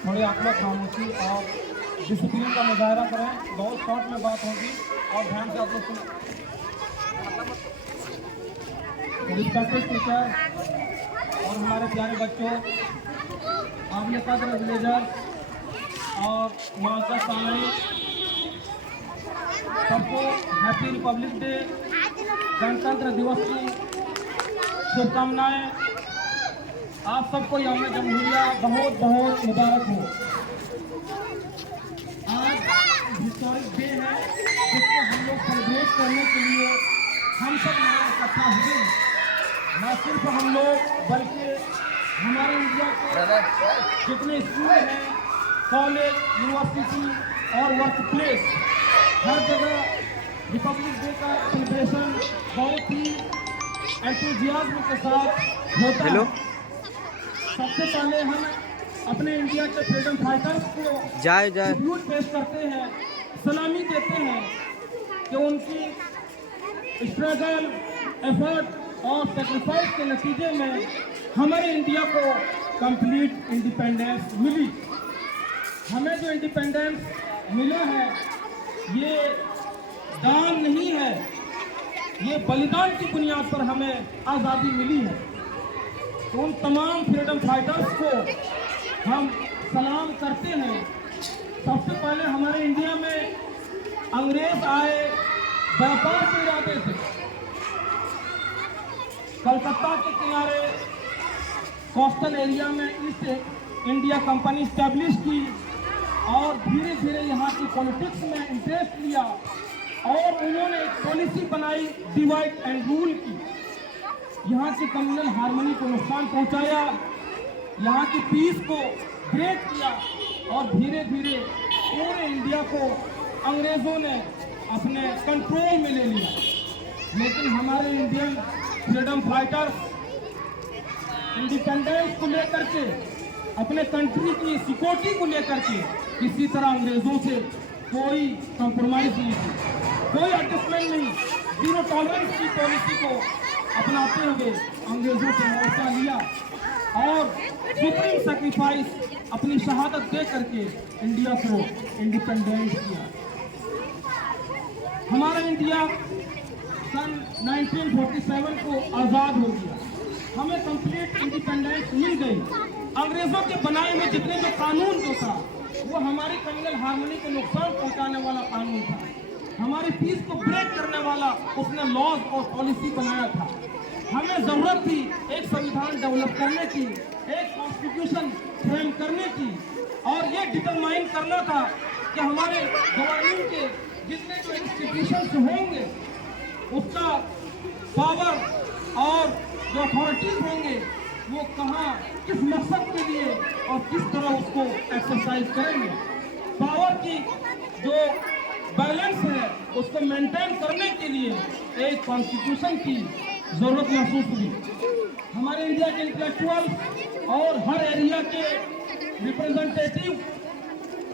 थोड़ी आप लोग खामोशी और डिसिप्लिन का मुजाहरा करें। बहुत शॉर्ट में बात होगी और ध्यान से आप लोग सुनें। रिस्पेक्टेड टीचर और हमारे प्यारे बच्चों, काबिल कदर विलेजर और मुअज़्ज़ज़ सामईन, सबको हैप्पी रिपब्लिक डे, गणतंत्र दिवस की शुभकामनाएं। आप सबको यौम जमहूरिया बहुत बहुत मुबारक हो। आज हिस्टोरिक डे है जिसको हम लोग सेलिब्रेट करने के लिए हम सब यहाँ इकट्ठा हुए। न सिर्फ हम लोग बल्कि हमारे इंडिया के जितने स्कूल हैं, कॉलेज, यूनिवर्सिटी और वर्क प्लेस, हर जगह रिपब्लिक डे का सेलिब्रेशन बहुत ही एंथुसियाज्म के साथ होता है। सबसे पहले हम अपने इंडिया के फ्रीडम फाइटर्स को ट्रिब्यूट पेश करते हैं, सलामी देते हैं कि उनकी स्ट्रगल, एफर्ट और सेक्रीफाइस के नतीजे में हमारे इंडिया को कंप्लीट इंडिपेंडेंस मिली। हमें जो इंडिपेंडेंस मिला है ये दान नहीं है, ये बलिदान की बुनियाद पर हमें आज़ादी मिली है। तो उन तमाम फ्रीडम फाइटर्स को हम सलाम करते हैं। सबसे पहले हमारे इंडिया में अंग्रेज आए व्यापार के इरादे से, कलकत्ता के किनारे कोस्टल एरिया में ईस्ट इंडिया कंपनी स्टैब्लिश की और धीरे धीरे यहाँ की पॉलिटिक्स में इंटरेस्ट लिया और उन्होंने एक पॉलिसी बनाई डिवाइड एंड रूल की। यहाँ की कम्युनल हार्मनी को नुकसान पहुँचाया, यहाँ की पीस को ब्रेक किया और धीरे धीरे पूरे इंडिया को अंग्रेज़ों ने अपने कंट्रोल में ले लिया। लेकिन हमारे इंडियन फ्रीडम फाइटर्स इंडिपेंडेंस को लेकर के, अपने कंट्री की सिक्योरिटी को लेकर के किसी तरह अंग्रेज़ों से कोई कंप्रोमाइज़ नहीं की, कोई एडजस्टमेंट नहीं, जीरो टॉलरेंस की पॉलिसी को अपनाते हुए अंग्रेज़ों से मोर्चा लिया और सुप्रीम सेक्रीफाइस अपनी शहादत दे करके इंडिया को इंडिपेंडेंस किया। हमारा इंडिया सन 1947 को आज़ाद हो गया, हमें कंप्लीट इंडिपेंडेंस मिल गई। अंग्रेज़ों के बनाए हुए जितने जो कानून जो था वो हमारी कम्युनल हार्मनी को नुकसान पहुंचाने वाला कानून था, हमारी पीस को ब्रेक करने वाला उसने लॉज और पॉलिसी बनाया था। हमें ज़रूरत थी एक संविधान डेवलप करने की, एक कॉन्स्टिट्यूशन फ्रेम करने की और ये डिटरमाइन करना था कि हमारे गवर्नमेंट के जितने जो इंस्टीट्यूशंस होंगे उसका पावर और जो अथॉरिटीज होंगे वो कहाँ, किस मकसद के लिए और किस तरह उसको एक्सरसाइज करेंगे। पावर की जो बैलेंस है उसको मेंटेन करने के लिए एक कॉन्स्टिट्यूशन की ज़रूरत महसूस हुई। हमारे इंडिया के इंटेलेक्चुअल और हर एरिया के रिप्रेजेंटेटिव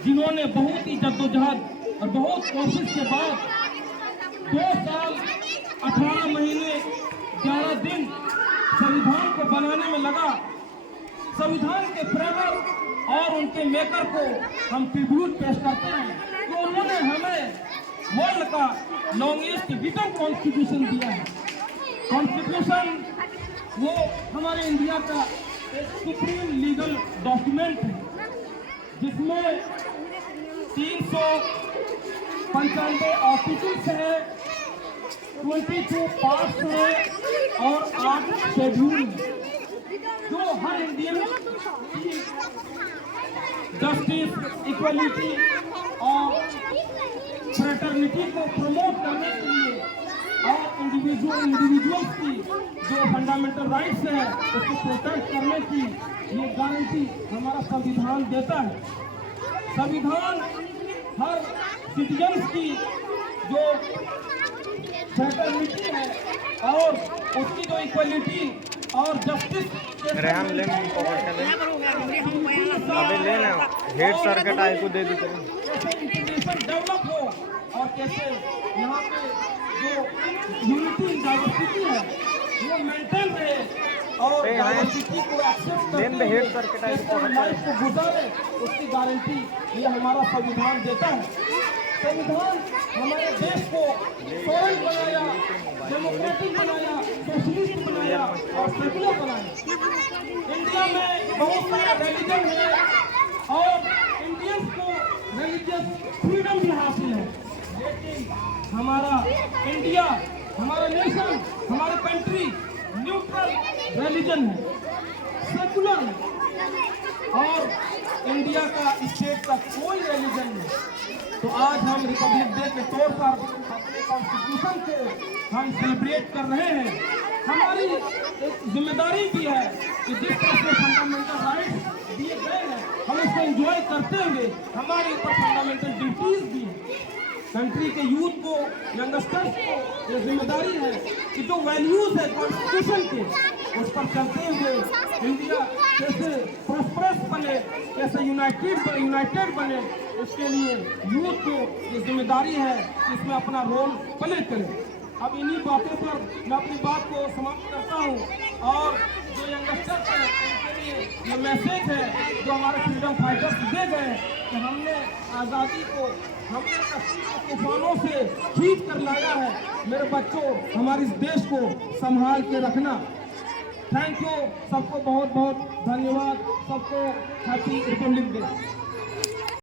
जिन्होंने बहुत ही जद्दोजहद और बहुत कोशिश के बाद 2 साल 18 महीने 11 दिन संविधान को बनाने में लगा। संविधान के फ्रेमर और उनके मेकर को हम ट्रिब्यूट पेश करते हैं कि उन्होंने हमें वर्ल्ड का लॉन्गेस्ट रिटन कॉन्स्टिट्यूशन दिया है। कॉन्स्टिट्यूशन वो हमारे इंडिया का एक सुप्रीम लीगल डॉक्यूमेंट है जिसमें 395 आर्टिकल्स है, 22 पार्ट्स है और 8 शेड्यूल जो हर इंडियन जस्टिस, इक्वलिटी और फ्रेटर्निटी को प्रमोट करने के लिए और इंडिविजुअल्स की जो फंडामेंटल राइट्स है उसको प्रोटेक्ट करने की ये गारंटी हमारा संविधान देता है। संविधान हर सिटीजन्स की जो फ्रेटर्निटी है और उसकी जो इक्वलिटी और जस्टिस रेहान ले अभी लेना हेड सर्किट आई को दे दी डेवलप हो और कैसे यहाँ पे जो यूनिटी डाइवर्सिटी है वो मेंटेन रहे और ए, हाँ। डाइवर्सिटी को एक्सेप्ट लेन करते में हुए हेड सर्किट आई कैसे को लाइफ को गुजारे, उसकी गारंटी ये हमारा संविधान देता है। संविधान हमारे देश को सरल बनाया, डेमोक्रेटिक बनाया, सोशलिस्ट बनाया और सेकुलर बनाया। इंडिया में बहुत सारे रिलीजन है और इंडियंस को रिलीजियस फ्रीडम भी हासिल है, लेकिन हमारा इंडिया, हमारा नेशन, हमारी कंट्री न्यूट्रल रिलीजन है, सेकुलर है और इंडिया का स्टेट का कोई रिलीजन नहीं। तो आज हम रिपब्लिक डे के तौर पर अपने कॉन्स्टिट्यूशन को हम सेलिब्रेट कर रहे हैं। हमारी एक जिम्मेदारी भी है कि जिस तरह से फंडामेंटल राइट्स दिए गए हैं हम उसको एंजॉय करते हुए हमारे ऊपर फंडामेंटल ड्यूटीज भी हैं। कंट्री के यूथ को, यंगस्टर्स को ये जिम्मेदारी है कि जो वैल्यूज है कॉन्स्टिट्यूशन के उस पर चलते हुए इंडिया कैसे प्रॉस्परस बने, कैसे यूनाइटेड बने, इसके लिए यूथ को ये जिम्मेदारी है कि इसमें अपना रोल प्ले करें। अब इन्हीं बातों पर मैं अपनी बात को समाप्त करता हूँ और जो यंगस्टर्स हैं उनके लिए ये मैसेज है जो हमारे फ्रीडम फाइटर्स दे गए कि हमने आज़ादी को, हमने कश्ती के तूफानों से खींच कर लाया है। मेरे बच्चों, हमारे इस देश को संभाल के रखना। थैंक यू, सबको बहुत बहुत धन्यवाद, सबको हैप्पी रिपब्लिक डे।